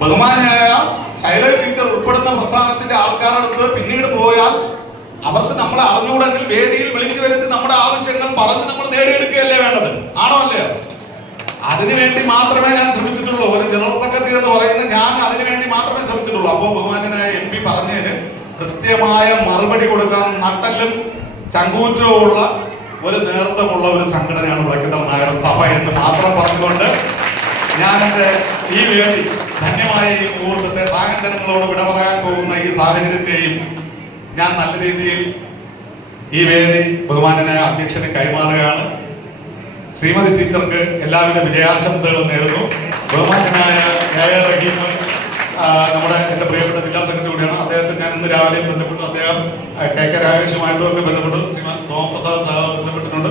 ബഹുമാനായ ശൈല ടീച്ചർ ഉൾപ്പെടുന്ന പ്രസ്ഥാനത്തിന്റെ ആൾക്കാരടുത്ത് പിന്നീട് പോയാൽ അവർക്ക് നമ്മളെ അറിഞ്ഞുകൂടെങ്കിൽ വേദിയിൽ വിളിച്ചു വരുത്തി നമ്മുടെ ആവശ്യങ്ങൾ പറഞ്ഞ് നമ്മൾ നേടിയെടുക്കുകയല്ലേ വേണ്ടത്? ആണോ അല്ലയോ? അതിനുവേണ്ടി മാത്രമേ ഞാൻ ശ്രമിച്ചിട്ടുള്ളൂ. ഒരു ജനറൽ സെക്രട്ടറി എന്ന് പറയുന്ന ഞാൻ അതിനുവേണ്ടി മാത്രമേ ശ്രമിച്ചിട്ടുള്ളൂ. അപ്പോൾ ബഹുമാനായ MP പറഞ്ഞതിന് കൃത്യമായ മറുപടി കൊടുക്കാൻ നട്ടലും ചങ്കൂറ്റവുമുള്ള ഒരു നേതൃത്വമുള്ള ഒരു സംഘടനയാണ് വിളക്കുതൽ നായർ സഭ എന്ന് മാത്രം പറഞ്ഞുകൊണ്ട് ഞാൻ എൻ്റെ ഈ വേദി ധന്യമായ ഈ മുഹൂർത്തത്തെ സാഹചര്യങ്ങളോട് വിട പറയാൻ പോകുന്ന ഈ സാഹചര്യത്തെയും ഞാൻ നല്ല രീതിയിൽ ഈ വേദി ബഹുമാനായ അധ്യക്ഷന് കൈമാറുകയാണ്. ശ്രീമതി ടീച്ചർക്ക് എല്ലാവിധ വിജയാശംസകളും നേരുന്നു. ബഹുമാനായ റഹീം നമ്മുടെ എൻ്റെ പ്രിയപ്പെട്ട ജില്ലാ സെക്രട്ടറി കൂടിയാണ്. അദ്ദേഹത്തെ ഞാൻ ഇന്ന് രാവിലെയും ബന്ധപ്പെട്ടു. അദ്ദേഹം KK രാജേഷുമായിട്ടുമൊക്കെ ബന്ധപ്പെട്ടു. ശ്രീമാൻ സോമപ്രസാദ് സാർ ബന്ധപ്പെട്ടിട്ടുണ്ട്.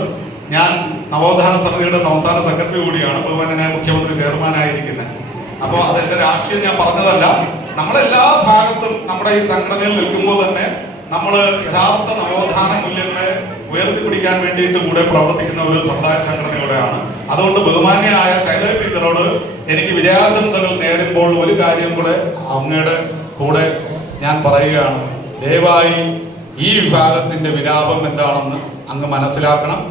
ഞാൻ നവോത്ഥാന സമിതിയുടെ സംസ്ഥാന സെക്രട്ടറി കൂടിയാണ്. ബഹുമാനായ മുഖ്യമന്ത്രി ചെയർമാനായിരിക്കുന്നത്. അപ്പോൾ അതെന്റെ രാഷ്ട്രീയം ഞാൻ പറഞ്ഞതല്ല. നമ്മളെല്ലാ ഭാഗത്തും നമ്മുടെ ഈ സംഘടനയിൽ നിൽക്കുമ്പോൾ തന്നെ നമ്മൾ യഥാർത്ഥ നവോത്ഥാന മൂല്യങ്ങളെ ഉയർത്തിപ്പിടിക്കാൻ വേണ്ടിയിട്ട് കൂടെ പ്രവർത്തിക്കുന്ന ഒരു സമുദായ സംഘടനയോടെയാണ്. അതുകൊണ്ട് ബഹുമാന്യയായ ശൈല ടീച്ചറോട് എനിക്ക് വിജയാശംസകൾ നേരുമ്പോൾ ഒരു കാര്യം കൂടെ അങ്ങയുടെ കൂടെ ഞാൻ പറയുകയാണ്. ദയവായി ഈ വിഭാഗത്തിന്റെ വിലാപം എന്താണെന്ന് അങ്ങ് മനസ്സിലാക്കണം.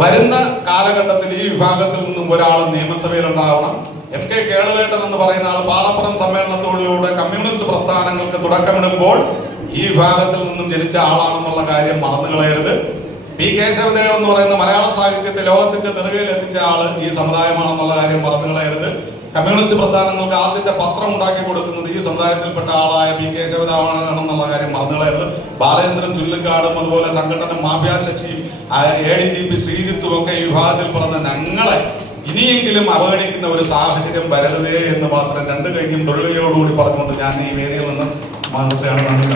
വരുന്ന കാലഘട്ടത്തിൽ ഈ വിഭാഗത്തിൽ നിന്നും ഒരാൾ നിയമസഭയിൽ ഉണ്ടാവണം. MK കേളുവേട്ടൻ എന്ന് പറയുന്ന ആൾ പാറപ്പുറം സമ്മേളനത്തോടുകൂടെ കമ്മ്യൂണിസ്റ്റ് പ്രസ്ഥാനങ്ങൾക്ക് തുടക്കമിടുമ്പോൾ ഈ വിഭാഗത്തിൽ നിന്നും ജനിച്ച ആളാണെന്നുള്ള കാര്യം മറന്നു കളയരുത്. P. കേശവദേവ് എന്ന് പറയുന്ന മലയാള സാഹിത്യത്തെ ലോകത്തിന്റെ നെറുകയിൽ എത്തിച്ച ആള് ഈ സമുദായമാണെന്നുള്ള കാര്യം മറന്നു കളയരുത്. കമ്മ്യൂണിസ്റ്റ് പ്രസ്ഥാനങ്ങൾക്ക് ആദ്യത്തെ പത്രം ഉണ്ടാക്കി കൊടുക്കുന്നത് ഈ സമുദായത്തിൽപ്പെട്ട ആളായ P. കേശവദേവാണെന്നുള്ള കാര്യം മറന്നു കളയരുത്. ബാലചന്ദ്രൻ ചുള്ളിക്കാടും അതുപോലെ സംഘടന മാഫിയ ശശിയും ADGP ശ്രീജിത്തും ഒക്കെ ഈ വിഭാഗത്തിൽ പറഞ്ഞ ഞങ്ങളെ ഇനിയെങ്കിലും അവഗണിക്കുന്ന ഒരു സാഹചര്യം വരരുതേ എന്ന് മാത്രം രണ്ട് കൈയും തൊഴുകയോടുകൂടി പറഞ്ഞുകൊണ്ട് ഞാൻ ഈ വേദിയിൽ നിന്ന് മാറുകയാണ്. നന്ദി.